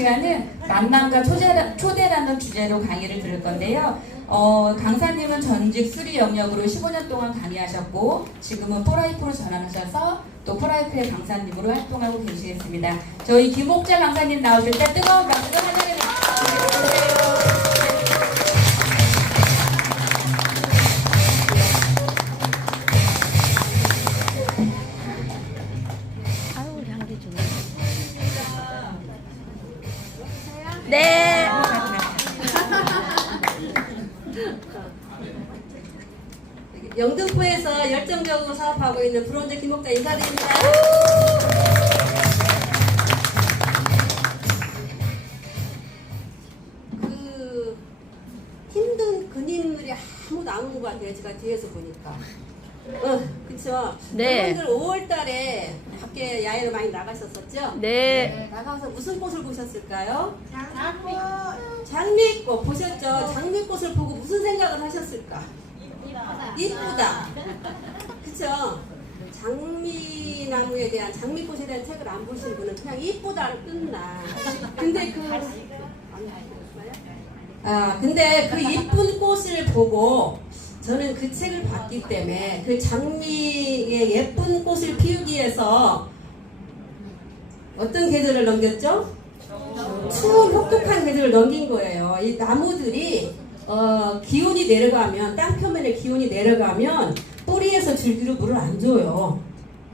시간은 만남과 초대라는 주제로 강의를 들을 건데요. 강사님은 전직 수리 영역으로 15년 동안 강의하셨고 지금은 포라이프로 전환하셔서 또 포라이프의 강사님으로 활동하고 계시겠습니다. 저희 김옥자 강사님 나오실 때 뜨거운 박수로 환영해 주세요. 네. 영등포에서 열정적으로 사업하고 있는 브론즈 김옥자 인사드립니다. 그 힘든 근인물이 아무도 안 온 것 같아요. 제가 뒤에서 보니까. 그쵸? 네. 여러분들 5월달에 밖에 야외로 많이 나가셨었죠? 네. 나가서 무슨 꽃을 보셨을까요? 장미꽃 보셨죠? 장미꽃을 보고 무슨 생각을 하셨을까? 이쁘다. 그쵸? 장미나무에 대한 장미꽃에 대한 책을 안 보신 분은 그냥 이쁘다로 끝나. 근데 근데 그 이쁜 꽃을 보고 저는 그 책을 봤기 때문에 그 장미의 예쁜 꽃을 피우기 위해서 어떤 계절을 넘겼죠? 추운 혹독한 계절을 넘긴 거예요. 이 나무들이 기온이 내려가면, 땅 표면의 기온이 내려가면 뿌리에서 줄기로 물을 안 줘요.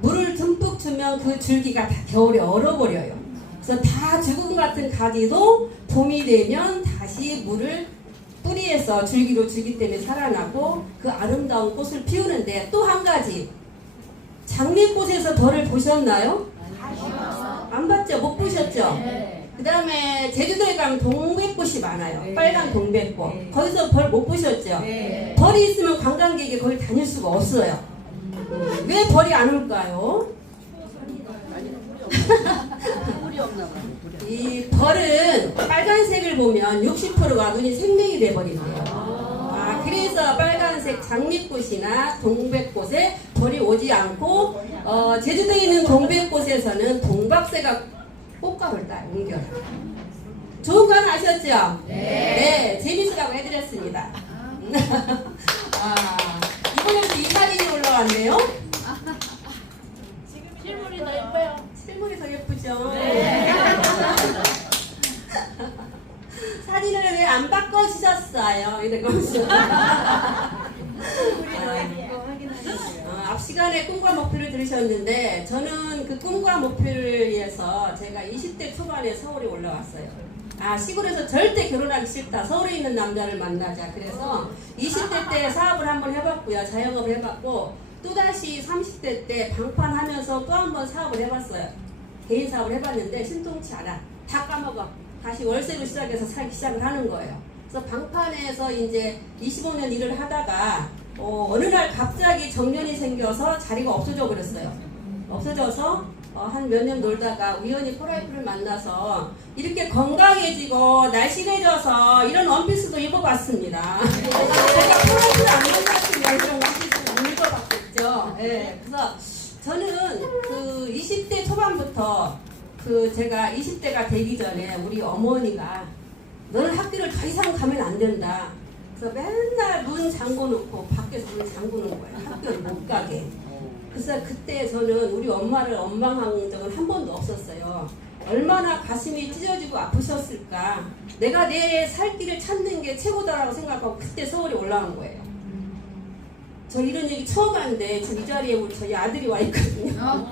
물을 듬뿍 주면 그 줄기가 다 겨울에 얼어버려요. 그래서 다 죽은 같은 가지도 봄이 되면 다시 물을 뿌리에서 줄기로 주기 때문에 살아나고 그 아름다운 꽃을 피우는데, 또 한 가지, 장미꽃에서 벌을 보셨나요? 안 봤죠? 못 보셨죠? 그 다음에 제주도에 가면 동백꽃이 많아요. 빨간 동백꽃. 거기서 벌 못 보셨죠? 벌이 있으면 관광객이 거기 다닐 수가 없어요. 왜 벌이 안 올까요? 이 벌은 빨간색을 보면 60%가 눈이 생명이 돼버린대요. 그래서 빨간색 장미꽃이나 동백꽃에 벌이 오지 않고, 제주도에 있는 동백꽃에서는 동박새가 꽃감을 따요. 옮겨요. 좋은 거 하나 아셨죠? 네, 재밌으라고 해드렸습니다. 이번에도 이 사진이 올라왔네요. 실물이 더 예뻐요. 실물이 더 예쁘죠? 사진을 왜 안 바꿔주셨어요? 이러면서. 앞 시간에 꿈과 목표를 들으셨는데, 저는 그 꿈과 목표를 위해서 제가 20대 초반에 서울에 올라왔어요. 시골에서 절대 결혼하기 싫다. 서울에 있는 남자를 만나자. 그래서 20대 때 사업을 한번 해봤고요. 자영업을 해봤고, 또다시 30대 때 방판하면서 또 한 번 사업을 해봤어요. 개인 사업을 해봤는데 신통치 않아. 다 까먹어. 다시 월세로 시작해서 살기 시작을 하는 거예요. 그래서 방판에서 이제 25년 일을 하다가 어느 날 갑자기 정년이 생겨서 자리가 없어져 버렸어요. 없어져서 한 몇 년 놀다가 우연히 포라이프를 만나서 이렇게 건강해지고 날씬해져서 이런 원피스도 입어봤습니다. 제가 포라이프를 안 만났으면 이런 원피스를 안 입어봤겠죠. 네. 그래서 저는 그 20대 초반부터 제가 20대가 되기 전에 우리 어머니가 너는 학교를 더 이상 가면 안 된다. 그래서 맨날 문 잠궈 놓고 밖에서 문을 잠궈 놓은 거예요. 학교를 못 가게. 그래서 그때 저는 우리 엄마를 원망한 적은 한 번도 없었어요. 얼마나 가슴이 찢어지고 아프셨을까. 내가 내 살 길을 찾는 게 최고다라고 생각하고 그때 서울에 올라온 거예요. 저 이런 얘기 처음 하는데 지금 이 자리에 우리 저희 아들이 와 있거든요.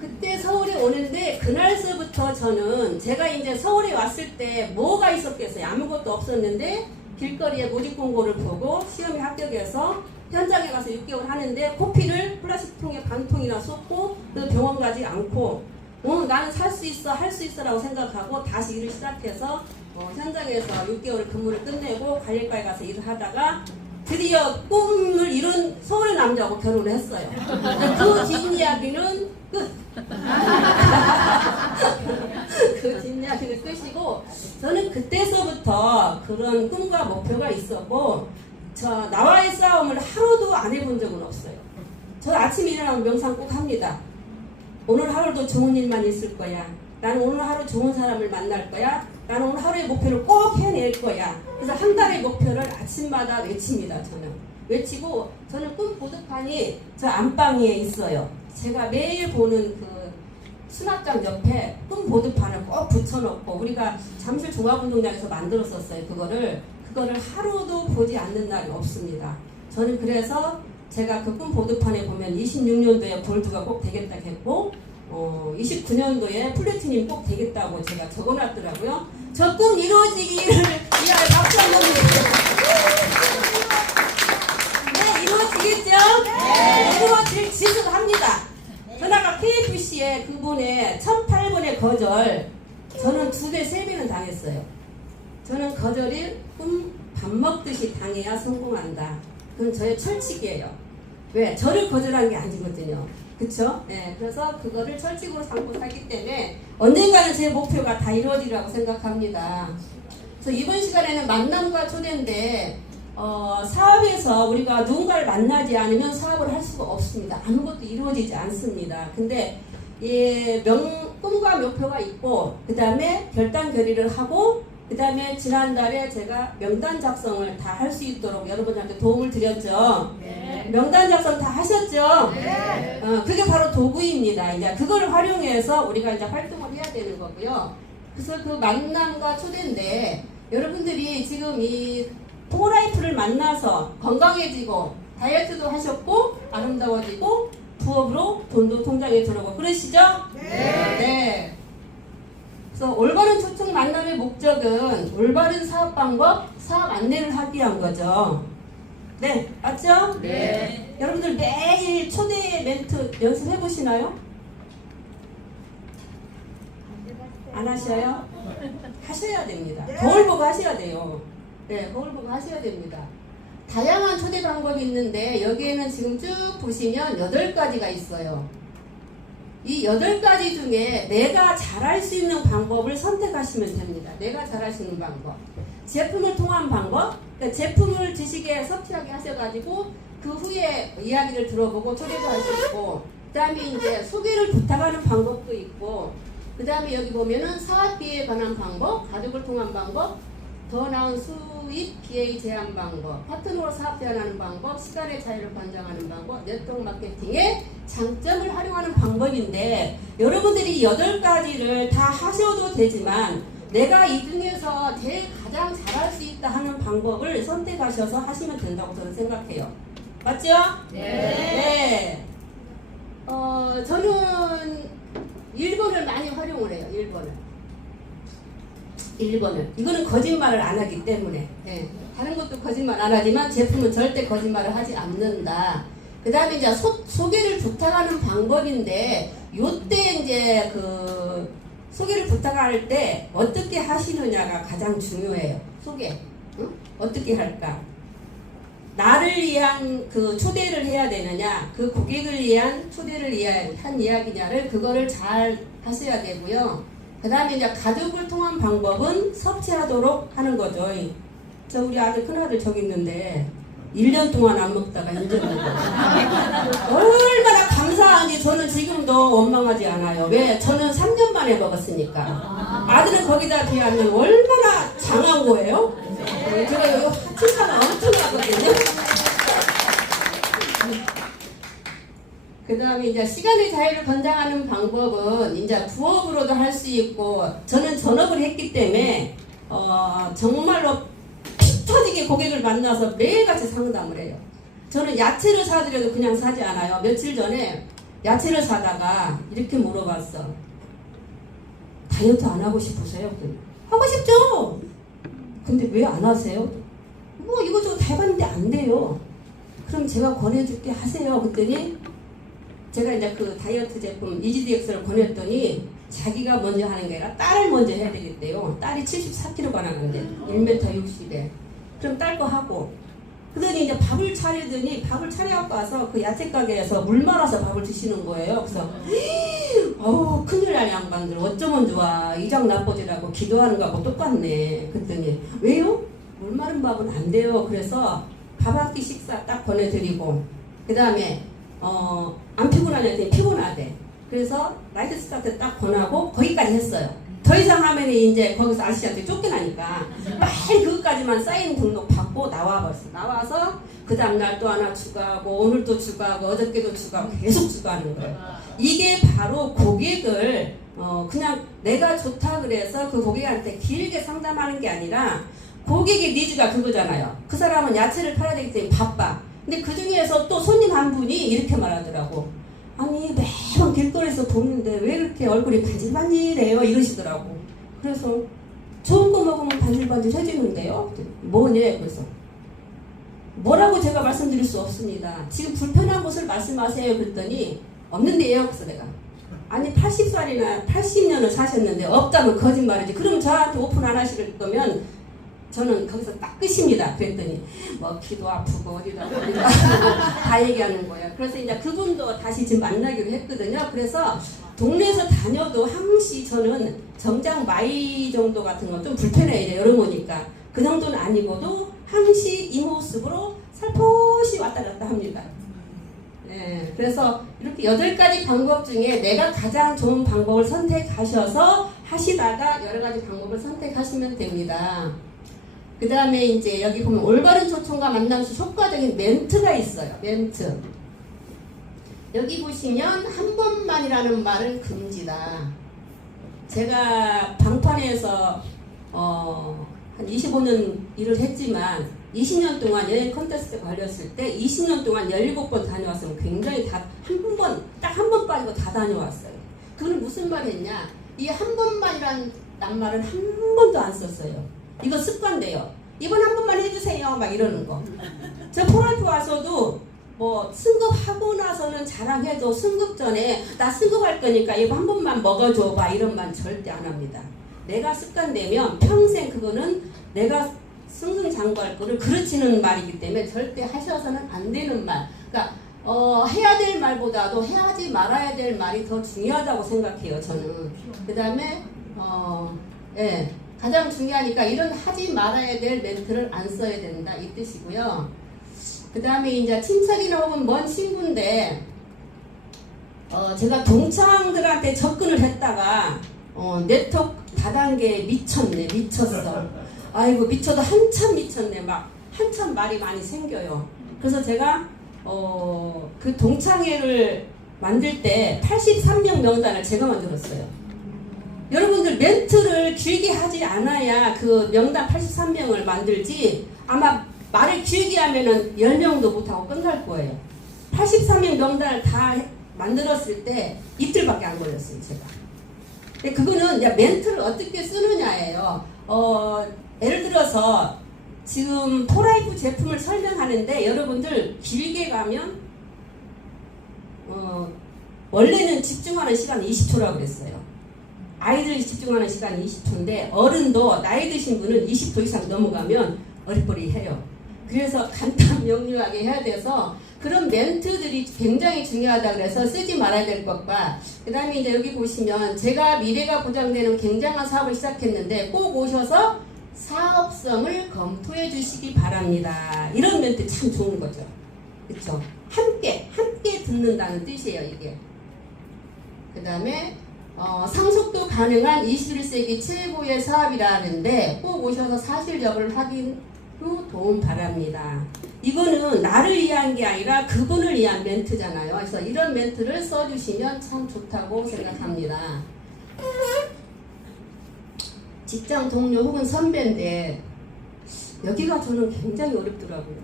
그때 서울에 오는데 그날서부터 저는 제가 이제 서울에 왔을 때 뭐가 있었겠어요? 아무것도 없었는데 길거리에 모집 공고를 보고 시험에 합격해서 현장에 가서 6개월 하는데 코피를 플라스틱 통에 반 통이나 쏟고 또 병원 가지 않고 나는 살 수 있어 할 수 있어 라고 생각하고 다시 일을 시작해서 현장에서 6개월 근무를 끝내고 관리과에 가서 일을 하다가 드디어 꿈을 이룬 서울의 남자하고 결혼을 했어요. 그 뒷이야기는 끝. 그 뒷이야기는 끝이고, 저는 그때서부터 그런 꿈과 목표가 있었고, 나와의 싸움을 하루도 안 해본 적은 없어요. 저 아침에 일어나면 명상 꼭 합니다. 오늘 하루도 좋은 일만 있을 거야. 나는 오늘 하루 좋은 사람을 만날 거야. 나는 오늘 하루의 목표를 꼭 해낼 거야. 그래서 한 달의 목표를 아침마다 외칩니다. 저는 외치고, 저는 꿈 보드판이 저 안방에 있어요. 제가 매일 보는 그 수납장 옆에 꿈 보드판을 꼭 붙여놓고, 우리가 잠실 종합운동장에서 만들었었어요. 그거를 하루도 보지 않는 날이 없습니다. 저는 그래서 제가 그 꿈 보드판에 보면 26년도에 골드가 꼭 되겠다 했고, 29년도에 플래티늄 꼭 되겠다고 제가 적어놨더라고요. 저 꿈 이루어지기를 위하여 박수 한번 드릴게요. 네, 이루어지겠죠? 네, 이루어질 짓을 합니다. 전화가 KFC에 그분의 1008번의 거절, 저는 2배, 3배는 당했어요. 저는 거절이 밥 먹듯이 당해야 성공한다. 그건 저의 철칙이에요. 왜? 저를 거절한 게 아니거든요. 그쵸? 네, 그래서 그거를 철칙으로 삼고 살기 때문에 언젠가는 제 목표가 다 이루어지리라고 생각합니다. 그래서 이번 시간에는 만남과 초대인데, 사업에서 우리가 누군가를 만나지 않으면 사업을 할 수가 없습니다. 아무것도 이루어지지 않습니다. 근데 꿈과 목표가 있고, 그 다음에 결단 결의를 하고, 그 다음에 지난달에 제가 명단 작성을 다 할 수 있도록 여러분한테 도움을 드렸죠. 네. 명단 작성 다 하셨죠? 네. 그게 바로 도구입니다. 이제 그걸 활용해서 우리가 이제 활동을 해야 되는 거고요. 그래서 그 만남과 초대인데, 여러분들이 지금 이 포라이프를 만나서 건강해지고 다이어트도 하셨고 아름다워지고 부업으로 돈도 통장에 들어오고 그러시죠? 네. 네. 그래서 올바른 초청 만남의 목적은 올바른 사업 방법, 사업 안내를 하기 위한 거죠. 네, 맞죠? 네. 여러분들 매일 초대 멘트 연습해 보시나요? 안 하셔요? 하셔야 됩니다. 거울 보고 하셔야 돼요. 네, 거울 보고 하셔야 됩니다. 다양한 초대 방법이 있는데 여기에는 지금 쭉 보시면 8가지가 있어요. 이 8가지 중에 내가 잘할 수 있는 방법을 선택하시면 됩니다. 내가 잘할 수 있는 방법. 제품을 통한 방법, 그러니까 제품을 지식에 섭취하게 하셔가지고 그 후에 이야기를 들어보고 초대도 할 수 있고, 그 다음에 이제 소개를 부탁하는 방법도 있고, 그 다음에 여기 보면은 사업비에 관한 방법, 가족을 통한 방법, 더 나은 수입 BA 제한 방법, 파트너로 사업 제안하는 방법, 시간의 자유를 관장하는 방법, 네트워크 마케팅의 장점을 활용하는 방법인데, 여러분들이 8가지를 다 하셔도 되지만 내가 이 중에서 제일 가장 잘할 수 있다 하는 방법을 선택하셔서 하시면 된다고 저는 생각해요. 맞죠? 네. 저는 1번을 많이 활용을 해요. 1번을. 이거는 거짓말을 안 하기 때문에. 네. 다른 것도 거짓말 안 하지만 제품은 절대 거짓말을 하지 않는다. 그 다음에 이제 소개를 부탁하는 방법인데, 요때 이제 그 소개를 부탁할 때 어떻게 하시느냐가 가장 중요해요. 소개. 응? 어떻게 할까? 나를 위한 그 초대를 해야 되느냐, 그 고객을 위한 초대를 위한 한 이야기냐를 그거를 잘 하셔야 되고요. 그 다음에 이제 가족을 통한 방법은 섭취하도록 하는 거죠. 저 우리 아들 큰아들 저기 있는데 1년 동안 안 먹다가 인제 먹어. 얼마나 감사한지 저는 지금도 원망하지 않아요. 왜? 저는 3년 만에 먹었으니까. 아들은 거기다 비하면 얼마나 장한 거예요? 제가 여기 하춘사가 엄청나거든요. 그 다음에 이제 시간의 자유를 권장하는 방법은 이제 부업으로도 할 수 있고, 저는 전업을 했기 때문에 정말로 피 터지게 고객을 만나서 매일같이 상담을 해요. 저는 야채를 사드려도 그냥 사지 않아요. 며칠 전에 야채를 사다가 이렇게 물어봤어. 다이어트 안 하고 싶으세요? 하고 싶죠? 근데 왜 안 하세요? 뭐 이거저거 다 해봤는데 안 돼요. 그럼 제가 권해줄게 하세요. 그랬더니 제가 이제 그 다이어트 제품 EGDX를 권했더니 자기가 먼저 하는 게 아니라 딸을 먼저 해야 되겠대요. 딸이 74kg가 나가는데 1m 60에. 그럼 딸 거 하고. 그러더니 이제 밥을 차리더니 밥을 차려갖고 와서 그 야채 가게에서 물 말아서 밥을 드시는 거예요. 그래서 어우 큰일 날 양반들 어쩌면 좋아. 이장 나빠지라고 기도하는 거하고 똑같네. 그랬더니 왜요? 물 마른 밥은 안 돼요. 그래서 밥 한 끼 식사 딱 보내드리고, 그 다음에 안 피곤하냐 했더니 피곤하대. 그래서 라이트 스타트 딱 권하고 거기까지 했어요. 더 이상 하면 이제 거기서 아저씨한테 쫓겨나니까 빨리 그것까지만 사인 등록 받고 나와버렸어. 나와서 그 다음날 또 하나 추가하고 오늘 또 추가하고 어저께도 추가하고 계속 추가하는 거예요. 이게 바로 고객을 그냥 내가 좋다 그래서 그 고객한테 길게 상담하는 게 아니라 고객의 니즈가 그거잖아요. 그 사람은 야채를 팔아야 되기 때문에 바빠. 근데 그 중에서 또 손님 한 분이 이렇게 말하더라고. 아니 매번 길거리에서 보는데 왜 이렇게 얼굴이 반질반질해요 이러시더라고. 그래서 좋은 거 먹으면 반질반질해지는데요. 뭐냐 그래서 뭐라고 제가 말씀드릴 수 없습니다. 지금 불편한 것을 말씀하세요 그랬더니 없는데요. 그래서 내가 아니 80살이나 80년을 사셨는데 없다면 거짓말이지. 그럼 저한테 오픈 안 하실 거면 저는 거기서 딱 끝입니다. 그랬더니 뭐 귀도 아프고 어디도 아프고 다 얘기하는 거예요. 그래서 이제 그분도 다시 지금 만나기로 했거든요. 그래서 동네에서 다녀도 항시 저는 정장 마이 정도 같은 건 좀 불편해요. 이제 여름오니까 그 정도는 아니고도 항시 이 모습으로 살포시 왔다 갔다 합니다. 네, 그래서 이렇게 8가지 방법 중에 내가 가장 좋은 방법을 선택하셔서 하시다가 여러 가지 방법을 선택하시면 됩니다. 그 다음에 이제 여기 보면 올바른 초청과 만남 시 효과적인 멘트가 있어요. 멘트. 여기 보시면 한 번만이라는 말은 금지다. 제가 방판에서 한 25년 일을 했지만 20년 동안 여행 컨테스트에 걸렸을 때 20년 동안 17번 다녀왔으면 굉장히 딱 한 번 빠지고 다 다녀왔어요. 그건 무슨 말이었냐? 이 한 번만이라는 말은 한 번도 안 썼어요. 이거 습관돼요. 이번 한 번만 해주세요. 막 이러는 거. 저 프로이프 와서도 뭐 승급하고 나서는 자랑해도 승급 전에 나 승급할 거니까 이거 한 번만 먹어줘 봐 이런 말 절대 안 합니다. 내가 습관되면 평생 그거는 내가 승승장구할 거를 그르치는 말이기 때문에 절대 하셔서는 안 되는 말. 그러니까 해야 될 말보다도 해야지 말아야 될 말이 더 중요하다고 생각해요. 저는. 그 다음에 예. 가장 중요하니까 이런 하지 말아야 될 멘트를 안 써야 된다 이 뜻이고요. 그 다음에 이제 친척이나 혹은 먼 친구인데 제가 동창들한테 접근을 했다가 네트워크 다단계에 미쳤어. 아이고 미쳐도 한참 미쳤네. 막 한참 말이 많이 생겨요. 그래서 제가 그 동창회를 만들 때 83명 명단을 제가 만들었어요. 여러분들 멘트를 길게 하지 않아야 그 명단 83명을 만들지 아마 말을 길게 하면은 10명도 못하고 끝날 거예요. 83명 명단을 다 만들었을 때 이틀밖에 안 걸렸어요, 제가. 근데 그거는 멘트를 어떻게 쓰느냐예요. 예를 들어서 지금 포라이프 제품을 설명하는데 여러분들 길게 가면 원래는 집중하는 시간이 20초라고 그랬어요. 아이들이 집중하는 시간이 20초인데 어른도 나이 드신 분은 20초 이상 넘어가면 어리버리해요. 그래서 간단 명료하게 해야 돼서 그런 멘트들이 굉장히 중요하다 그래서 쓰지 말아야 될 것과 그 다음에 이제 여기 보시면 제가 미래가 보장되는 굉장한 사업을 시작했는데 꼭 오셔서 사업성을 검토해 주시기 바랍니다. 이런 멘트 참 좋은 거죠. 그렇죠? 함께 듣는다는 뜻이에요. 이게. 그 다음에 상속도 가능한 21세기 최고의 사업이라는데 꼭 오셔서 사실적을 확인 후 도움 바랍니다. 이거는 나를 위한 게 아니라 그분을 위한 멘트잖아요. 그래서 이런 멘트를 써주시면 참 좋다고 생각합니다. 직장 동료 혹은 선배인데 여기가 저는 굉장히 어렵더라고요.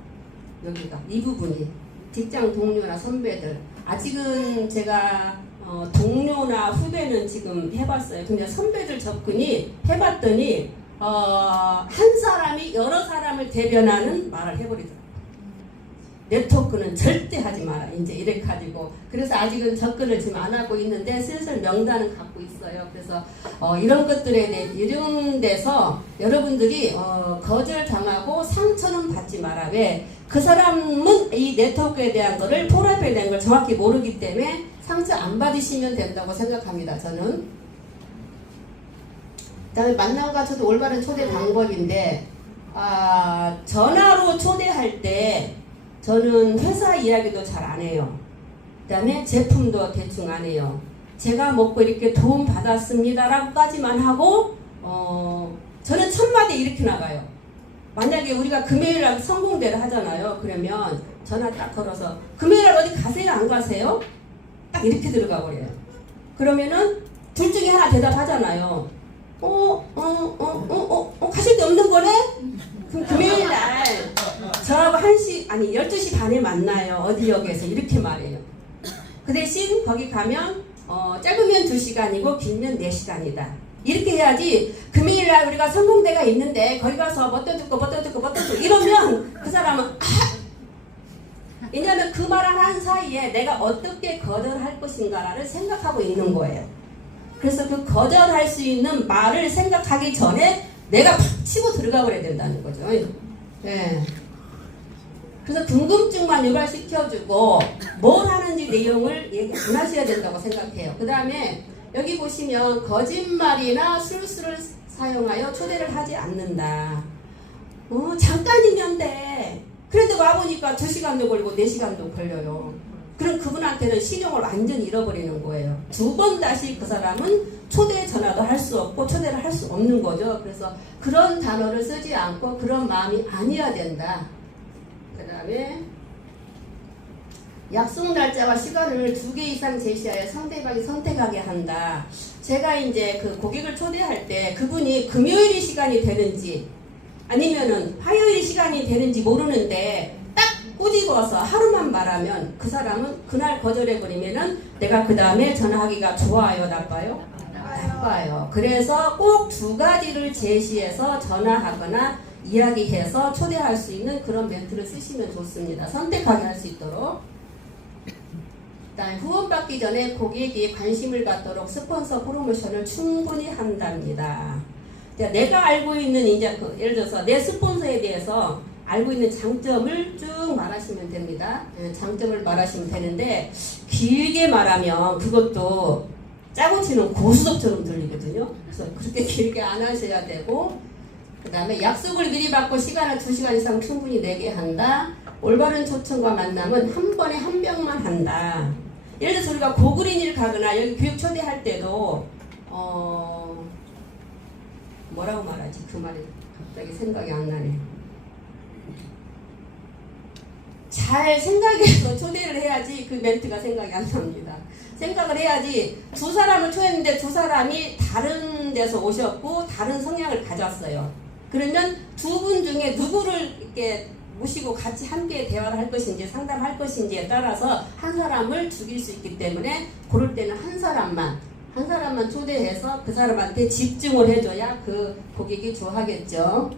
여기가 이 부분이 직장 동료나 선배들 아직은 제가 동료나 후배는 지금 해봤어요. 근데 선배들 접근이 해봤더니 한 사람이 여러 사람을 대변하는 말을 해버리더라고요. 네트워크는 절대 하지 마라. 이제 이래 가지고 그래서 아직은 접근을 지금 안 하고 있는데 슬슬 명단은 갖고 있어요. 그래서 이런 것들에 대해 이런 데서 여러분들이 거절당하고 상처는 받지 마라. 왜? 그 사람은 이 네트워크에 대한 거를 포라이프에 대한 걸 정확히 모르기 때문에 상처 안 받으시면 된다고 생각합니다. 저는. 그다음에 만남과 저도 올바른 초대 방법인데 전화로 초대할 때 저는 회사 이야기도 잘 안 해요. 그 다음에 제품도 대충 안 해요. 제가 먹고 이렇게 도움 받았습니다라고까지만 하고 저는 첫 마디 이렇게 나가요. 만약에 우리가 금요일날 성공대를 하잖아요. 그러면 전화 딱 걸어서 금요일날 어디 가세요? 안 가세요? 딱 이렇게 들어가 버려요. 그러면은 둘 중에 하나 대답하잖아요. 가실 데 없는 거네? 그럼 금요일날 저하고 12시 반에 만나요. 어디 역에서 이렇게 말해요. 그 대신 거기 가면 짧으면 2시간이고 길면 4시간이다. 이렇게 해야지 금요일날 우리가 성공대가 있는데 거기 가서 뭣도 듣고 이러면 그 사람은 왜냐하면 그 말을 한 사이에 내가 어떻게 거절할 것인가를 생각하고 있는 거예요. 그래서 그 거절할 수 있는 말을 생각하기 전에 내가 팍 치고 들어가 버려야 된다는 거죠. 네. 그래서 궁금증만 유발시켜주고 뭘 하는지 내용을 얘기 안 하셔야 된다고 생각해요. 그 다음에 여기 보시면 거짓말이나 술수를 사용하여 초대를 하지 않는다. 잠깐이면 돼. 그런데 와보니까 2시간도 걸리고 4시간도 걸려요. 그럼 그분한테는 신용을 완전히 잃어버리는 거예요. 2번 다시 그 사람은 초대 전화도 할 수 없고 초대를 할 수 없는 거죠. 그래서 그런 단어를 쓰지 않고 그런 마음이 아니어야 된다. 그 다음에 약속 날짜와 시간을 2개 이상 제시하여 상대방이 선택하게 한다. 제가 이제 그 고객을 초대할 때 그분이 금요일이 시간이 되는지 아니면은 화요일이 시간이 되는지 모르는데 딱 꼬집어서 하루만 말하면 그 사람은 그날 거절해버리면은 내가 그 다음에 전화하기가 좋아요, 나빠요? 나빠요. 그래서 꼭 2가지를 제시해서 전화하거나 이야기해서 초대할 수 있는 그런 멘트를 쓰시면 좋습니다. 선택하게 할 수 있도록. 일단 후원받기 전에 고객이 관심을 갖도록 스폰서 프로모션을 충분히 한답니다. 내가 알고 있는 이제 예를 들어서 내 스폰서에 대해서 알고 있는 장점을 쭉 말하시면 됩니다. 장점을 말하시면 되는데 길게 말하면 그것도 짜고 치는 고수톱처럼 들리거든요. 그래서 그렇게 길게 안 하셔야 되고, 그 다음에 약속을 미리 받고 시간을 2시간 이상 충분히 내게 한다. 올바른 초청과 만남은 한 번에 한 병만 한다. 예를 들어서 우리가 고그린을 가거나 여기 교육 초대할 때도 뭐라고 말하지? 그 말이 갑자기 생각이 안 나네. 잘 생각해서 초대를 해야지 그 멘트가 생각이 안 납니다. 생각을 해야지. 2사람을 초대했는데 2사람이 다른 데서 오셨고 다른 성향을 가졌어요. 그러면 2분 중에 누구를 이렇게 모시고 같이 함께 대화를 할 것인지 상담할 것인지에 따라서 한 사람을 죽일 수 있기 때문에 그럴 때는 한 사람만 초대해서 그 사람한테 집중을 해줘야 그 고객이 좋아하겠죠.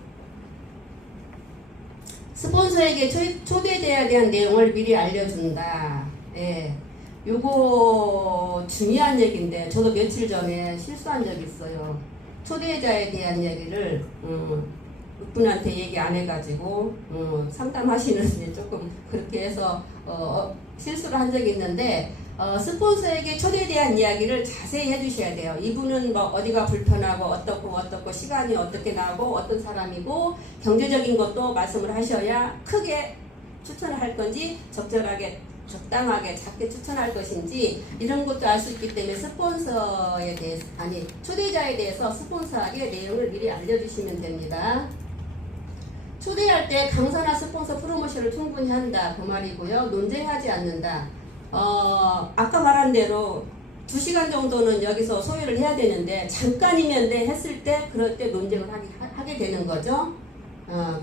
스폰서에게 초대돼야 대한 내용을 미리 알려준다. 예. 요거 중요한 얘기인데 저도 며칠 전에 실수한 적이 있어요. 초대자에 대한 얘기를 분한테 얘기 안 해가지고 상담하시는데 조금 그렇게 해서 실수를 한 적이 있는데 스폰서에게 초대에 대한 이야기를 자세히 해주셔야 돼요. 이분은 뭐 어디가 불편하고 어떻고 시간이 어떻게 나고 어떤 사람이고 경제적인 것도 말씀을 하셔야 크게 추천을 할 건지 적당하게 작게 추천할 것인지 이런 것도 알 수 있기 때문에 스폰서에 대해서 초대자에 대해서 스폰서에게 내용을 미리 알려주시면 됩니다. 초대할 때 강사나 스폰서 프로모션을 충분히 한다 그 말이고요. 논쟁하지 않는다. 아까 말한 대로 2시간 정도는 여기서 소요를 해야 되는데 잠깐이면 돼 했을 때 그럴 때 논쟁을 하게 되는 거죠.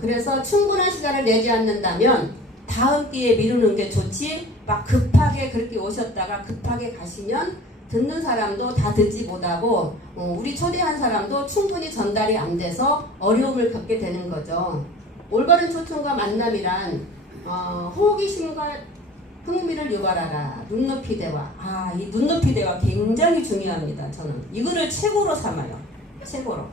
그래서 충분한 시간을 내지 않는다면 다음 기회에 미루는 게 좋지 막 급하게 그렇게 오셨다가 급하게 가시면 듣는 사람도 다 듣지 못하고 우리 초대한 사람도 충분히 전달이 안 돼서 어려움을 겪게 되는 거죠. 올바른 초청과 만남이란 호기심과 흥미를 유발하라. 눈높이 대화. 이 눈높이 대화 굉장히 중요합니다. 저는 이거를 최고로 삼아요. 최고로.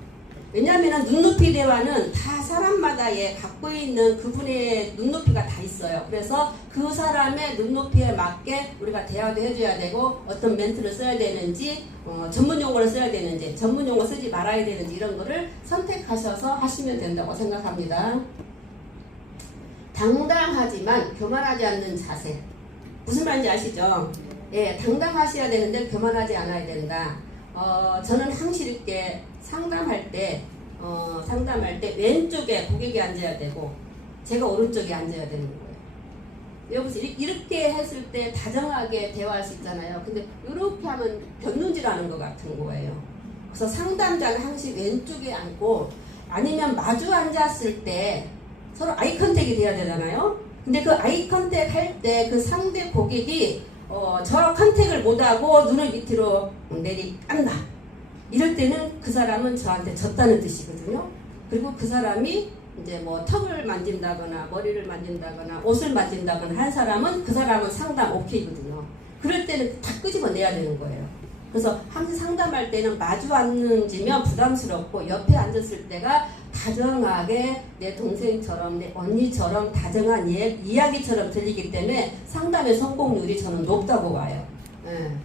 왜냐하면 눈높이 대화는 다 사람마다의 갖고 있는 그분의 눈높이가 다 있어요. 그래서 그 사람의 눈높이에 맞게 우리가 대화도 해줘야 되고 어떤 멘트를 써야 되는지 전문 용어를 써야 되는지 전문 용어 쓰지 말아야 되는지 이런 거를 선택하셔서 하시면 된다고 생각합니다. 당당하지만 교만하지 않는 자세. 무슨 말인지 아시죠? 예, 당당하셔야 되는데 교만하지 않아야 된다. 저는 항상 이렇게 상담할 때 왼쪽에 고객이 앉아야 되고 제가 오른쪽에 앉아야 되는 거예요. 여기서 이렇게 했을 때 다정하게 대화할 수 있잖아요. 근데 이렇게 하면 변눈질하는 것 같은 거예요. 그래서 상담자는 항상 왼쪽에 앉고 아니면 마주 앉았을 때 서로 아이 컨택이 돼야 되잖아요. 근데 그 아이 컨택 할 때 그 상대 고객이 저 컨택을 못하고 눈을 밑으로 내리깐다. 이럴 때는 그 사람은 저한테 졌다는 뜻이거든요. 그리고 그 사람이 이제 뭐 턱을 만진다거나 머리를 만진다거나 옷을 만진다거나 한 사람은 그 사람은 상담 오케이거든요. 그럴 때는 다 끄집어내야 되는 거예요. 그래서 항상 상담할 때는 마주 앉는지면 부담스럽고 옆에 앉았을 때가 다정하게 내 동생처럼 내 언니처럼 다정한 이야기처럼 들리기 때문에 상담의 성공률이 저는 높다고 봐요. 네.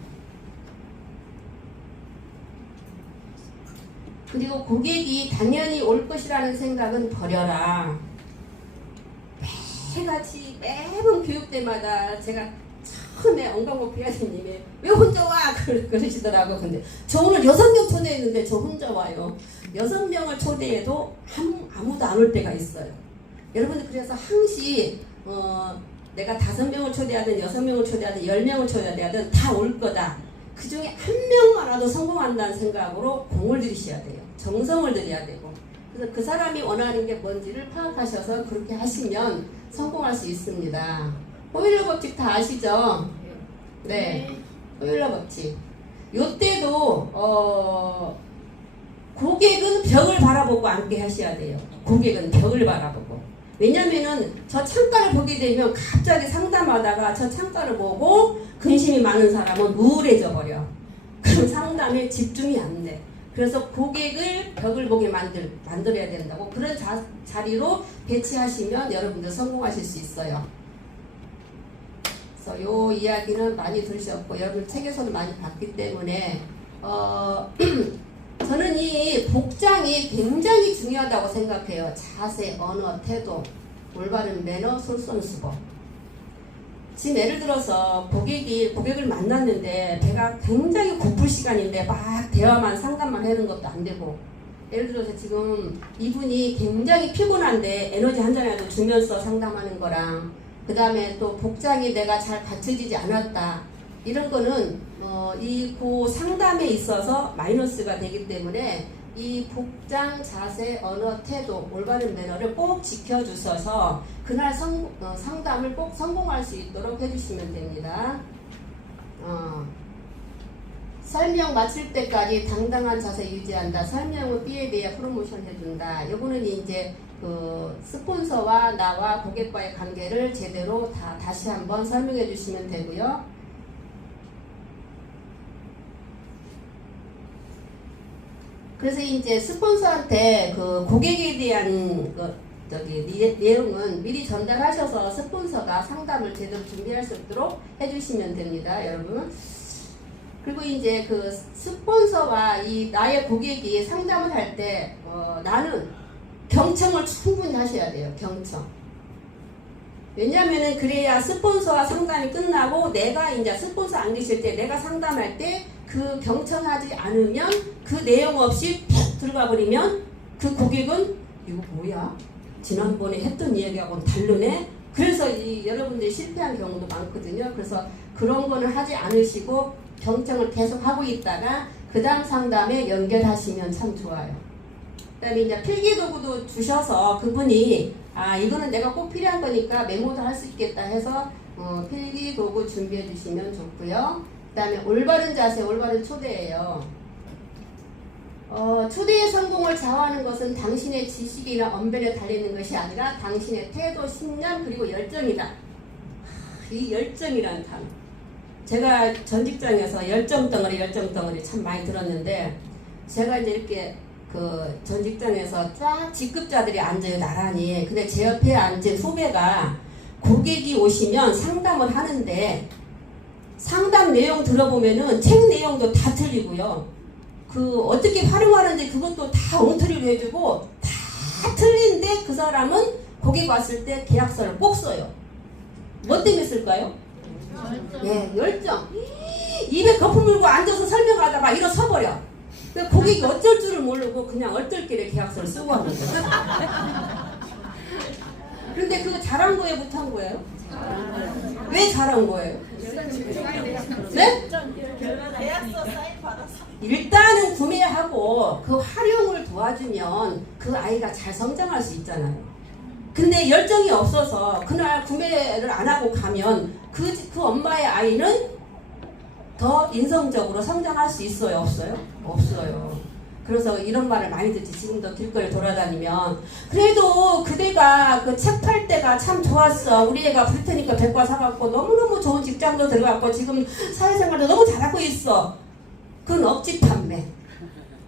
그리고 고객이 당연히 올 것이라는 생각은 버려라. 매일같이 매번 교육 때마다 제가 처음에 엉강목 피아님이 왜 혼자 와? 그러시더라고. 근데 저 오늘 6명 초대했는데 저 혼자 와요. 6명을 초대해도 아무도 안 올 때가 있어요. 여러분들 그래서 항상 내가 5명을 초대하든 6명을 초대하든 10명을 초대하든 다 올 거다. 그 중에 한 명만 와도 성공한다는 생각으로 공을 들이셔야 돼요. 정성을 들여야 되고. 그래서 그 사람이 원하는 게 뭔지를 파악하셔서 그렇게 하시면 성공할 수 있습니다. 호일러 법칙 다 아시죠? 네. 호일러 법칙. 요때도 고객은 벽을 바라보고 앉게 하셔야 돼요. 고객은 벽을 바라보고. 왜냐면은 저 창가를 보게 되면 갑자기 상담하다가 저 창가를 보고 근심이 많은 사람은 우울해져 버려. 그럼 상담에 집중이 안 돼. 그래서 고객을 벽을 보게 만들어야 된다고. 그런 자리로 배치하시면 여러분들 성공하실 수 있어요. 그래서 요 이야기는 많이 들으셨고 여러분 책에서도 많이 봤기 때문에 저는 이 복장이 굉장히 중요하다고 생각해요. 자세, 언어, 태도, 올바른 매너, 솔선수범. 지금 예를 들어서 고객을 만났는데 배가 굉장히 고플 시간인데 막 대화만 상담만 하는 것도 안 되고, 예를 들어서 지금 이분이 굉장히 피곤한데 에너지 한 잔이라도 주면서 상담하는 거랑 그 다음에 또 복장이 내가 잘 갖춰지지 않았다, 이런 거는 그 상담에 있어서 마이너스가 되기 때문에 이 복장, 자세, 언어, 태도, 올바른 매너를 꼭 지켜주셔서 그날 상담을 꼭 성공할 수 있도록 해주시면 됩니다. 설명 마칠 때까지 당당한 자세 유지한다. 설명은 B에 대해 프로모션 해준다. 이거는 이제 그 스폰서와 나와 고객과의 관계를 제대로 다시 한번 설명해 주시면 되고요. 그래서 이제 스폰서한테 그 고객에 대한 내용은 미리 전달하셔서 스폰서가 상담을 제대로 준비할 수 있도록 해주시면 됩니다, 여러분. 그리고 이제 그 스폰서와 나의 고객이 상담을 할 때 나는 경청을 충분히 하셔야 돼요. 경청. 왜냐면은 그래야 스폰서와 상담이 끝나고 내가 이제 스폰서 안 계실 때 내가 상담할 때 그 경청하지 않으면 그 내용 없이 팍 들어가 버리면 그 고객은 이거 뭐야? 지난번에 했던 이야기하고는 다르네? 그래서 여러분들이 실패한 경우도 많거든요. 그래서 그런 거는 하지 않으시고 경청을 계속 하고 있다가 그 다음 상담에 연결하시면 참 좋아요. 그 다음에 이제 필기도구도 주셔서 그분이 이거는 내가 꼭 필요한 거니까 메모도 할 수 있겠다 해서 필기도구 준비해 주시면 좋고요. 그 다음에 올바른 자세, 올바른 초대예요. 초대의 성공을 좌우하는 것은 당신의 지식이나 언변에 달려있는 것이 아니라 당신의 태도, 신념, 그리고 열정이다. 이 열정이라는 단어. 제가 전 직장에서 열정 덩어리 참 많이 들었는데, 제가 이제 이렇게 전 직장에서 쫙 직급자들이 앉아요, 나란히. 근데 제 옆에 앉은 후배가 고객이 오시면 상담을 하는데, 상담 내용 들어보면은 책 내용도 다 틀리고요. 어떻게 활용하는지 그것도 다 엉터리로 해주고 다 틀린데 그 사람은 고객 왔을 때 계약서를 꼭 써요. 뭐 때문에 쓸까요? 예, 열정. 입에 거품 물고 앉아서 설명하다가 일어서버려. 고객이 어쩔 줄을 모르고 그냥 얼떨결에 계약서를 쓰고 하는 거예요. 그런데 그거 잘한 거예요, 못한 거예요? 왜 잘한 거예요? 네? 일단은 구매하고 그 활용을 도와주면 그 아이가 잘 성장할 수 있잖아요. 근데 열정이 없어서 그날 구매를 안 하고 가면 그 엄마의 아이는 더 인성적으로 성장할 수 있어요? 없어요? 없어요. 그래서 이런 말을 많이 듣지. 지금도 길거리 돌아다니면 그래도 그대가 그 책 팔 때가 참 좋았어. 우리 애가 불 테니까 백과 사갖고 너무너무 좋은 직장도 들어갔고 지금 사회생활도 너무 잘하고 있어. 그건 억지 판매.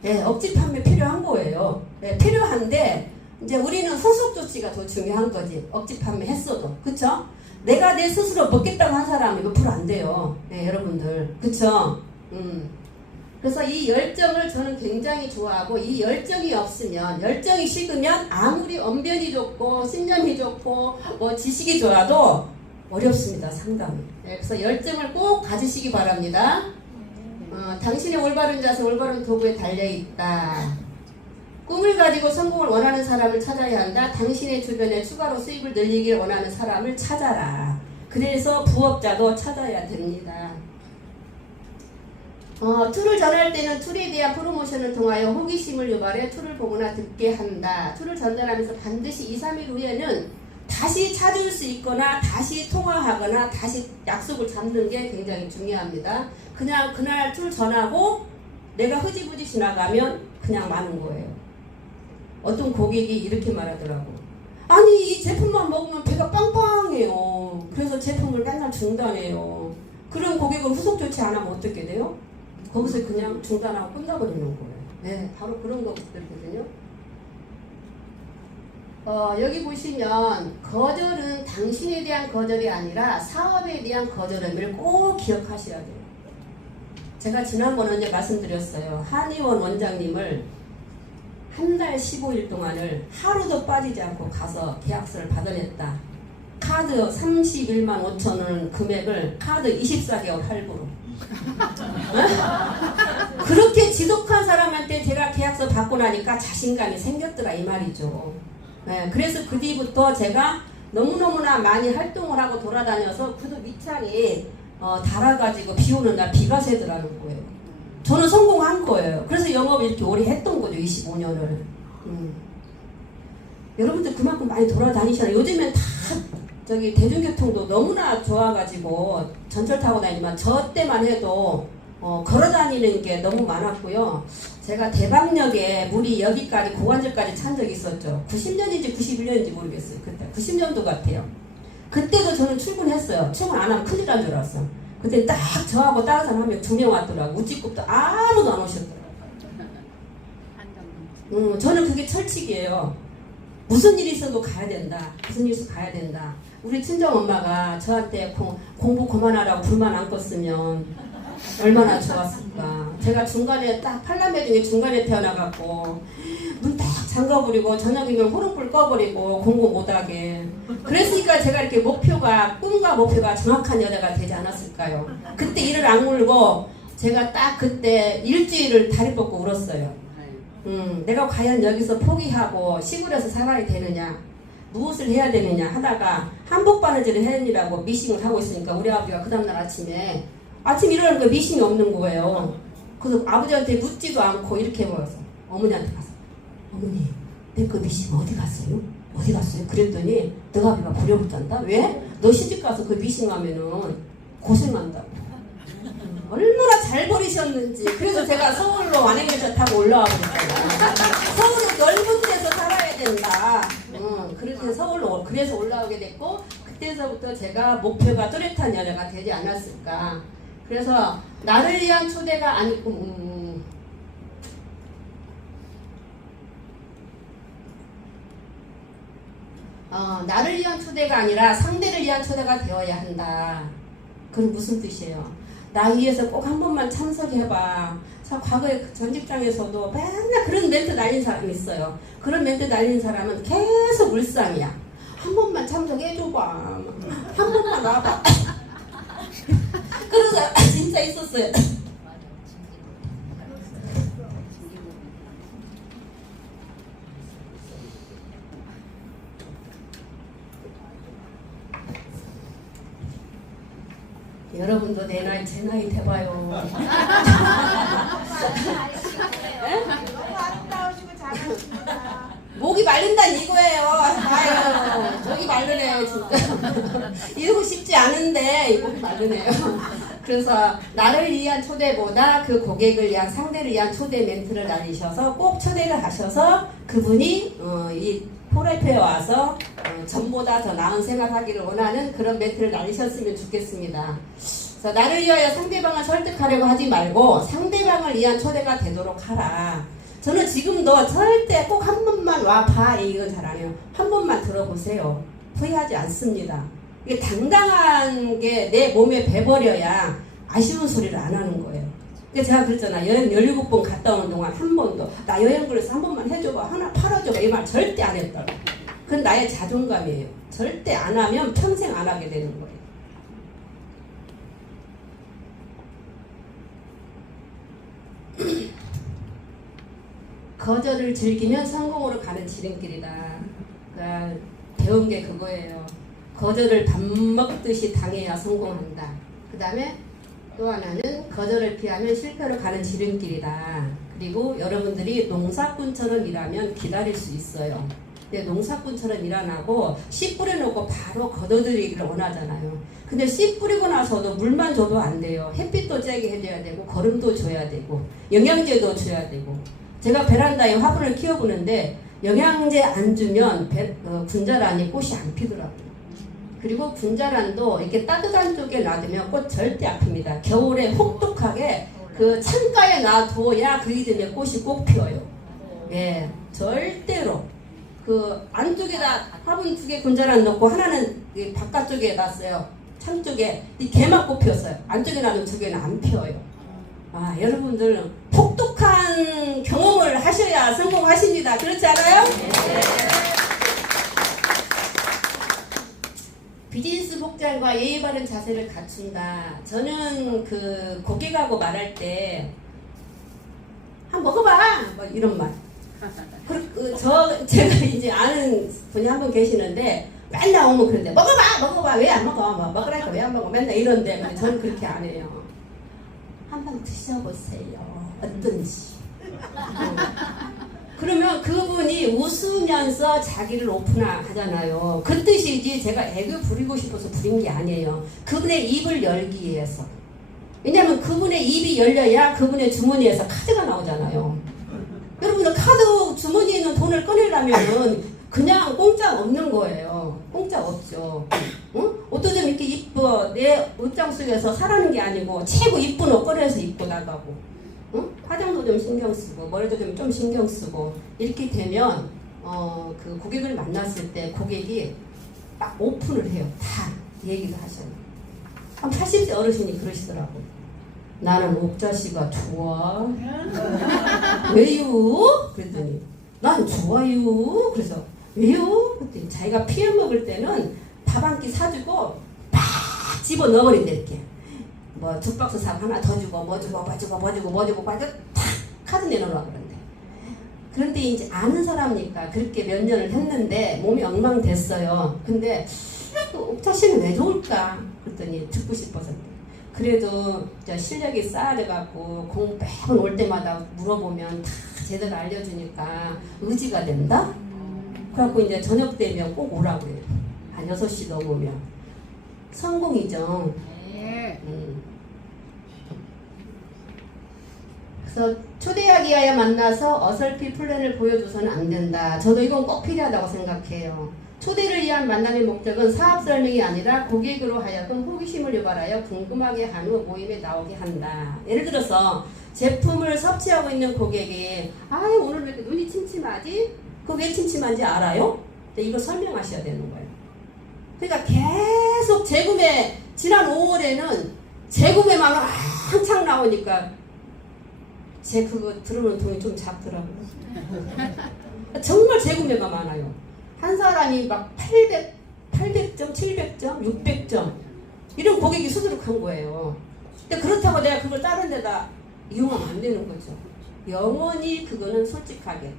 예, 억지 판매 필요한 거예요. 예, 필요한데 이제 우리는 후속 조치가 더 중요한 거지. 억지 판매 했어도. 그쵸? 내가 내 스스로 먹겠다고 한 사람은 이거 안 돼요. 예, 여러분들. 그쵸? 그래서 이 열정을 저는 굉장히 좋아하고 이 열정이 없으면 열정이 식으면 아무리 언변이 좋고 신념이 좋고 뭐 지식이 좋아도 어렵습니다. 상담이. 네, 그래서 열정을 꼭 가지시기 바랍니다. 당신의 올바른 자세 올바른 도구에 달려있다. 꿈을 가지고 성공을 원하는 사람을 찾아야 한다. 당신의 주변에 추가로 수입을 늘리길 원하는 사람을 찾아라. 그래서 부업자도 찾아야 됩니다. 툴을 전할 때는 툴에 대한 프로모션을 통하여 호기심을 유발해 툴을 보거나 듣게 한다. 툴을 전달하면서 반드시 2, 3일 후에는 다시 찾을 수 있거나 다시 통화하거나 다시 약속을 잡는 게 굉장히 중요합니다. 그냥 그날 툴 전하고 내가 흐지부지 지나가면 그냥 마는 거예요. 어떤 고객이 이렇게 말하더라고. 아니 이 제품만 먹으면 배가 빵빵해요. 그래서 제품을 맨날 중단해요. 그런 고객을 후속 조치 안 하면 어떻게 돼요? 거기서 그냥 중단하고 끝나버리는 거예요. 네, 바로 그런 것들거든요. 여기 보시면 거절은 당신에 대한 거절이 아니라 사업에 대한 거절임을 꼭 기억하셔야 돼요. 제가 지난번에 이제 말씀드렸어요. 한의원 원장님을 한 달 15일 동안을 하루도 빠지지 않고 가서 계약서를 받아냈다. 카드 31만 5천 원 금액을 카드 24개월 할부로. 그렇게 지독한 사람한테 제가 계약서 받고 나니까 자신감이 생겼더라 이 말이죠. 네, 그래서 그 뒤부터 제가 너무너무나 많이 활동을 하고 돌아다녀서 구두 밑창이 달아가지고 비 오는 날 비가 새더라는 거예요. 저는 성공한 거예요. 그래서 영업을 이렇게 오래 했던 거죠. 25년을. 여러분들 그만큼 많이 돌아다니시잖아요. 요즘엔 다 저기 대중교통도 너무나 좋아가지고 전철 타고 다니지만 저 때만 해도 걸어다니는 게 너무 많았고요. 제가 대방역에 물이 여기까지 고관절까지 찬 적이 있었죠. 90년인지 91년인지 모르겠어요. 그때 90년도 같아요. 그때도 저는 출근했어요. 출근 안 하면 큰일 난 줄 알았어요. 그때 딱 저하고 다른 사람 한 명 2명 왔더라고. 우찌급도 아무도 안 오셨더라고요. 저는 그게 철칙이에요. 무슨 일이 있어도 가야 된다. 무슨 일이 있어도 가야 된다. 우리 친정엄마가 저한테 공부 그만하라고 불만 안 껐으면 얼마나 좋았을까. 제가 중간에 딱 팔남매 중에 중간에 태어나갖고 문 딱 잠가버리고 저녁이면 호롱불 꺼버리고 공부 못하게. 그랬으니까 제가 이렇게 꿈과 목표가 정확한 여자가 되지 않았을까요? 그때 이를 악물고 제가 딱 그때 일주일을 다리 뻗고 울었어요. 내가 과연 여기서 포기하고 시골에서 살아야 되느냐, 무엇을 해야 되느냐 하다가 한복바느질을 해야니라고 미싱을 하고 있으니까 우리 아버지가 그 다음날 아침에 일어나니까 미싱이 없는 거예요. 그래서 아버지한테 묻지도 않고 이렇게 물어서 어머니한테 가서 어머니 내 그 미싱 어디 갔어요? 어디 갔어요? 그랬더니 너가 아버지가 버려붙단다? 왜? 너 시집가서 그 미싱 하면은 고생한다고. 얼마나 잘 버리셨는지. 그래서 제가 서울로 완행열차 타고 올라와 버렸어요. 서울은 넓은 데서 살아야 된다. 그래서 올라오게 됐고 그때서부터 제가 목표가 뚜렷한 여자가 되지 않았을까. 그래서 나를 위한 초대가 아니고 나를 위한 초대가 아니라 상대를 위한 초대가 되어야 한다. 그건 무슨 뜻이에요? 나 위해서 꼭 한 번만 참석해봐. 과거에 전 직장에서도 맨날 그런 멘트 날린 사람이 있어요. 그런 멘트 날린 사람은 계속 울상이야. 한 번만 참석해줘봐. 한 번만 와봐. 그런 사람 진짜 있었어요. 여러분도 내 나이 제 나이 돼봐요. 너무 아름다우시고 잘하십니다. 목이 마른다는 이거예요. 아유, 목이 마르네요, 진짜. 이러고 싶지 않은데, 목이 마르네요. 그래서 나를 위한 초대보다 그 고객을 위한 상대를 위한 초대 멘트를 날리셔서 꼭 초대를 하셔서 그분이 이 포레페에 와서 전보다 더 나은 생활하기를 원하는 그런 멘트를 날리셨으면 좋겠습니다. 그래서 나를 위하여 상대방을 설득하려고 하지 말고 상대방을 위한 초대가 되도록 하라. 저는 지금도 절대 꼭 한 번만 와봐 이거 잘 안 해요. 한 번만 들어보세요. 후회하지 않습니다. 이게 당당한 게 내 몸에 배버려야 아쉬운 소리를 안 하는 거예요. 그러니까 제가 그랬잖아. 여행 17번 갔다 오는 동안 한 번도 나 여행 그래서 한 번만 해줘봐 하나 팔아줘봐 이 말 절대 안 했다고. 그건 나의 자존감이에요. 절대 안 하면 평생 안 하게 되는 거예요. 거절을 즐기면 성공으로 가는 지름길이다. 그러니까 배운 게 그거예요. 거절을 밥 먹듯이 당해야 성공한다. 그 다음에 또 하나는 거절을 피하면 실패로 가는 지름길이다. 그리고 여러분들이 농사꾼처럼 일하면 기다릴 수 있어요. 근데 농사꾼처럼 일 안 하고 씨 뿌려놓고 바로 걷어들이기를 원하잖아요. 근데 씨 뿌리고 나서도 물만 줘도 안 돼요. 햇빛도 쬐게 해줘야 되고 거름도 줘야 되고 영양제도 줘야 되고. 제가 베란다에 화분을 키워보는데 영양제 안 주면 군자란이 꽃이 안 피더라고요. 그리고 군자란도 이렇게 따뜻한 쪽에 놔두면 꽃 절대 안 핍니다. 겨울에 혹독하게 그 창가에 놔둬야 그 이듬해 꽃이 꼭 피어요. 예, 절대로. 그 안쪽에다 화분 2개 군자란 넣고 하나는 바깥쪽에 놨어요. 창 쪽에 이 개만 꽃 피었어요. 안쪽에 놔두면 2개는 안 피어요. 아, 여러분들 혹독한 경험을 하셔야 성공하십니다. 그렇지 않아요? 네. 비즈니스 복장과 예의 바른 자세를 갖춘다. 저는 그 고객하고 말할 때 한번 먹어봐! 뭐 이런 말. 제가 이제 아는 분이 한 분 계시는데 맨날 오면 그런데 먹어봐! 왜 안 먹어? 뭐 먹으라니까 왜 안 먹어? 맨날 이런데 근데 저는 그렇게 안 해요. 한번 드셔보세요. 어떤지. 그러면 그분이 웃으면서 자기를 오픈하잖아요. 그 뜻이지 제가 애교 부리고 싶어서 부린 게 아니에요. 그분의 입을 열기 위해서. 왜냐하면 그분의 입이 열려야 그분의 주머니에서 카드가 나오잖아요. 여러분들 카드 주머니에 있는 돈을 꺼내려면 그냥 공짜 없는 거예요. 공짜 없죠. 응? 옷도 좀 이렇게 이뻐. 내 옷장 속에서 사라는 게 아니고 최고 이쁜 옷 꺼내서 입고 나가고. 응? 화장도 좀 신경 쓰고 머리도 좀 신경 쓰고 이렇게 되면 그 고객을 만났을 때 고객이 막 오픈을 해요. 다 얘기를 하셔요. 한 80세 어르신이 그러시더라고. 나는 옥자씨가 좋아. 왜요? 그랬더니 난 좋아요. 그래서 왜요? 그랬더니 자기가 피해 먹을 때는 밥 한 끼 사주고 팍 집어 넣어버린대 이렇게. 뭐 죽박스 삽 하나 더 주고 뭐 주고 탁 카드 내놓으라고 그런데. 그런데 이제 아는 사람이니까 그렇게 몇 년을 했는데 몸이 엉망됐어요. 근데 옥자 씨는 왜 좋을까? 그랬더니 듣고 싶어서. 그래도 실력이 쌓여갖고 공부 매번 올 때마다 물어보면 다 제대로 알려주니까 의지가 된다? 그래갖고 이제 저녁 되면 꼭 오라고 해요. 한 6시 넘으면. 성공이죠. 그래서 초대하기 위하여 만나서 어설피 플랜을 보여줘서는 안 된다. 저도 이건 꼭 필요하다고 생각해요. 초대를 위한 만남의 목적은 사업 설명이 아니라 고객으로 하여금 호기심을 유발하여 궁금하게 한 후 모임에 나오게 한다. 예를 들어서 제품을 섭취하고 있는 고객이 오늘 왜 이렇게 눈이 침침하지? 그게 왜 침침한지 알아요? 근데 이거 설명하셔야 되는 거예요. 그러니까 계속 재구매, 지난 5월에는 재구매만 한창 나오니까 제 그거 들어오는 돈이 좀 작더라고요. 정말 재구매가 많아요. 한 사람이 막 800점, 700점, 600점 이런 고객이 수두룩한 거예요. 근데 그렇다고 내가 그걸 다른 데다 이용하면 안 되는 거죠. 영원히 그거는 솔직하게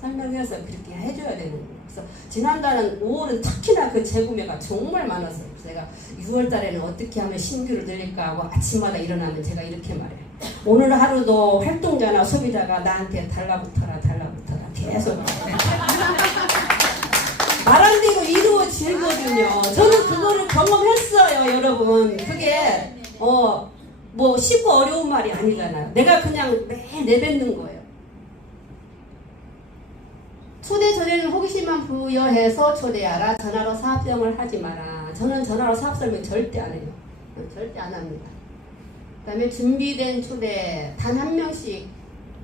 설명해서 그렇게 해줘야 되는 거예요. 그래서 지난달은 5월은 특히나 그 재구매가 정말 많았어요. 제가 6월 달에는 어떻게 하면 신규를 늘릴까 하고 아침마다 일어나면 제가 이렇게 말해요. 오늘 하루도 활동자나 소비자가 나한테 달라붙어라 계속 말 안 되고 이루어지거든요. 저는 그거를 경험했어요, 여러분. 그게 뭐 쉽고 어려운 말이 아니잖아요. 내가 그냥 매일 내뱉는 거예요. 초대 전에는 호기심만 부여해서 초대하라. 전화로 사업설명을 하지 마라. 저는 전화로 사업설명 절대 안 해요. 절대 안 합니다. 그 다음에 준비된 초대 단 한 명씩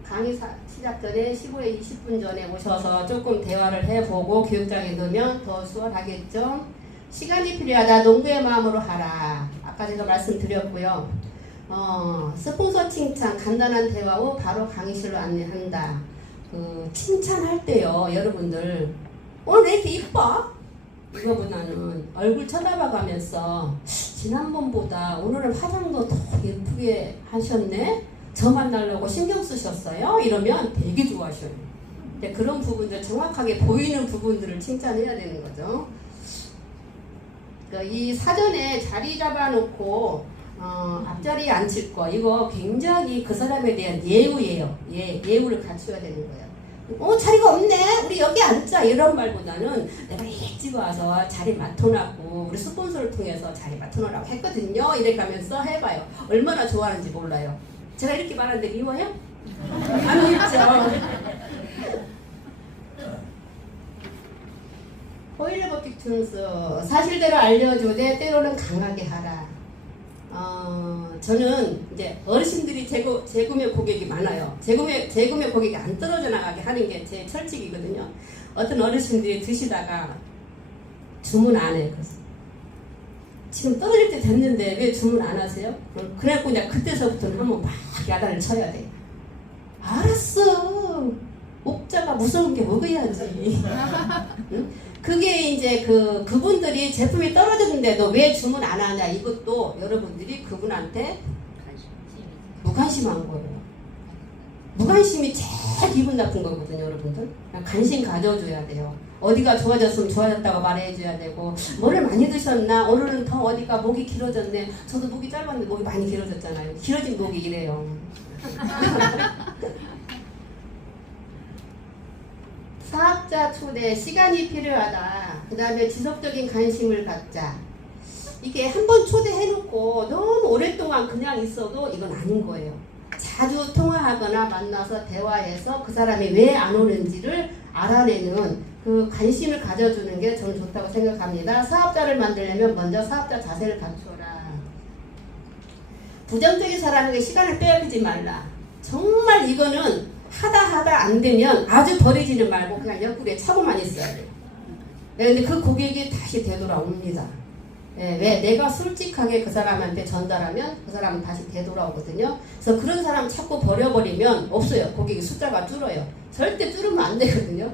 강의 시작 전에 15에 20분 전에 오셔서 조금 대화를 해보고 교육장에 넣으면 더 수월하겠죠. 시간이 필요하다. 농부의 마음으로 하라. 아까 제가 말씀드렸고요. 스폰서 칭찬 간단한 대화 후 바로 강의실로 안내한다. 칭찬할 때요, 여러분들 오늘 왜 이렇게 이뻐? 이거보다는 얼굴 쳐다봐가면서 지난번보다 오늘은 화장도 더 예쁘게 하셨네? 저 만나려고 신경 쓰셨어요? 이러면 되게 좋아하셔요. 근데 그런 부분들 정확하게 보이는 부분들을 칭찬해야 되는 거죠. 이 사전에 자리 잡아놓고 앞자리에 앉힐 거 이거 굉장히 그 사람에 대한 예우예요. 예우를 갖춰야 되는 거예요. 자리가 없네 우리 여기 앉자 이런 말보다는 내가 일찍 와서 자리 맡아놨고 우리 스폰서를 통해서 자리 맡아놓으라고 했거든요. 이렇게 하면서 해봐요. 얼마나 좋아하는지 몰라요. 제가 이렇게 말하는데 미워요? 안 미웠죠. 호일러 버킷 순서 사실대로 알려주되 때로는 강하게 하라. 저는 이제 어르신들이 재구매 고객이 많아요. 재구매 고객이 안 떨어져 나가게 하는 게 제 철칙이거든요. 어떤 어르신들이 드시다가 주문 안 해. 지금 떨어질 때 됐는데 왜 주문 안 하세요? 그래갖고 그냥 그때서부터는 한번 막 야단을 쳐야 돼. 알았어. 옥자가 무서운 게 먹어야지. 응? 그게 이제 그분들이 제품이 떨어졌는데도 왜 주문 안 하냐 이것도 여러분들이 그분한테 무관심한 거예요. 무관심이 제일 기분 나쁜 거거든요, 여러분들. 그냥 관심 가져줘야 돼요. 어디가 좋아졌으면 좋아졌다고 말해줘야 되고 뭐를 많이 드셨나? 오늘은 더 어디가 목이 길어졌네. 저도 목이 짧았는데 목이 많이 길어졌잖아요. 길어진 목이 이래요. 사업자 초대 시간이 필요하다. 그 다음에 지속적인 관심을 갖자. 이게 한번 초대해놓고 너무 오랫동안 그냥 있어도 이건 아닌 거예요. 자주 통화하거나 만나서 대화해서 그 사람이 왜 안 오는지를 알아내는 그 관심을 가져주는 게 저는 좋다고 생각합니다. 사업자를 만들려면 먼저 사업자 자세를 갖춰라. 부정적인 사람에게 시간을 빼앗기지 말라. 정말 이거는 하다 안 되면 아주 버리지는 말고 그냥 옆구리에 차고만 있어야 돼요. 근데 그 고객이 다시 되돌아옵니다. 왜? 내가 솔직하게 그 사람한테 전달하면 그 사람은 다시 되돌아오거든요. 그래서 그런 사람 자꾸 버려버리면 없어요. 고객이 숫자가 줄어요. 절대 줄으면 안 되거든요.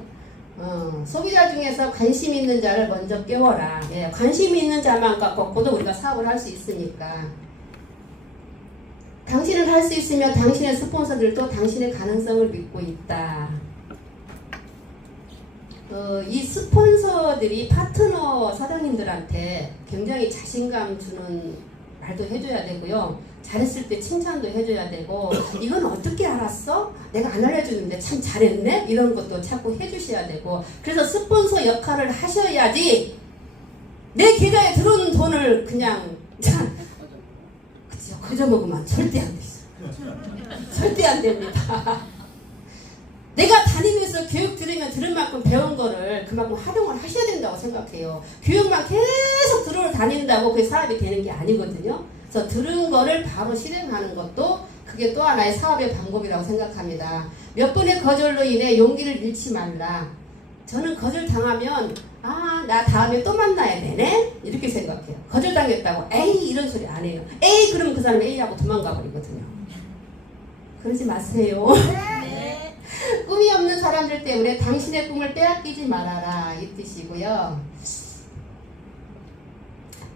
소비자 중에서 관심 있는 자를 먼저 깨워라. 관심 있는 자만 갖고도 우리가 사업을 할 수 있으니까. 당신은 할 수 있으며 당신의 스폰서들도 당신의 가능성을 믿고 있다. 이 스폰서들이 파트너 사장님들한테 굉장히 자신감 주는 말도 해줘야 되고요. 잘했을 때 칭찬도 해줘야 되고 이건 어떻게 알았어? 내가 안 알려주는데 참 잘했네? 이런 것도 자꾸 해주셔야 되고 그래서 스폰서 역할을 하셔야지 내 계좌에 들어오는 돈을 그냥 그저 먹으면 절대 안 되죠. 절대 안 됩니다. 내가 다니면서 교육 들은 만큼 배운 거를 그만큼 활용을 하셔야 된다고 생각해요. 교육만 계속 들어 다닌다고 그게 사업이 되는 게 아니거든요. 그래서 들은 거를 바로 실행하는 것도 그게 또 하나의 사업의 방법이라고 생각합니다. 몇 번의 거절로 인해 용기를 잃지 말라. 저는 거절 당하면 나 다음에 또 만나야 되네? 이렇게 생각해요. 거절당했다고 에이 이런 소리 안 해요. 에이 그러면 그 사람이 에이하고 도망가 버리거든요. 그러지 마세요. 네. 꿈이 없는 사람들 때문에 당신의 꿈을 빼앗기지 말아라 이 뜻이고요.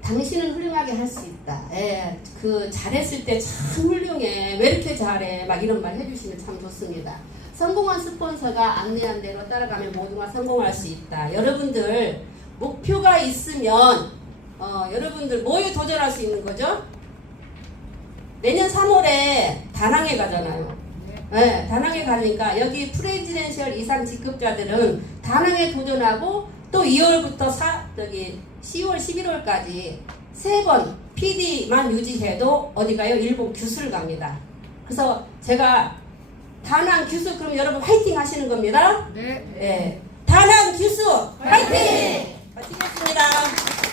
당신은 훌륭하게 할 수 있다. 예, 그 잘했을 때 참 훌륭해. 왜 이렇게 잘해? 막 이런 말 해주시면 참 좋습니다. 성공한 스폰서가 안내한 대로 따라가면 모두가 성공할 수 있다. 여러분들 목표가 있으면 여러분들 뭐에 도전할 수 있는 거죠? 내년 3월에 다낭에 가잖아요. 네, 다낭에 가니까 여기 프레지덴셜 이상 직급자들은 다낭에 도전하고 또 2월부터 10월, 11월까지 3번 PD만 유지해도 어디 가요? 일본 규수를 갑니다. 그래서 제가 다낭 규수 그럼 여러분 화이팅 하시는 겁니다. 네. 다낭 규수 화이팅! 화이팅 했습니다.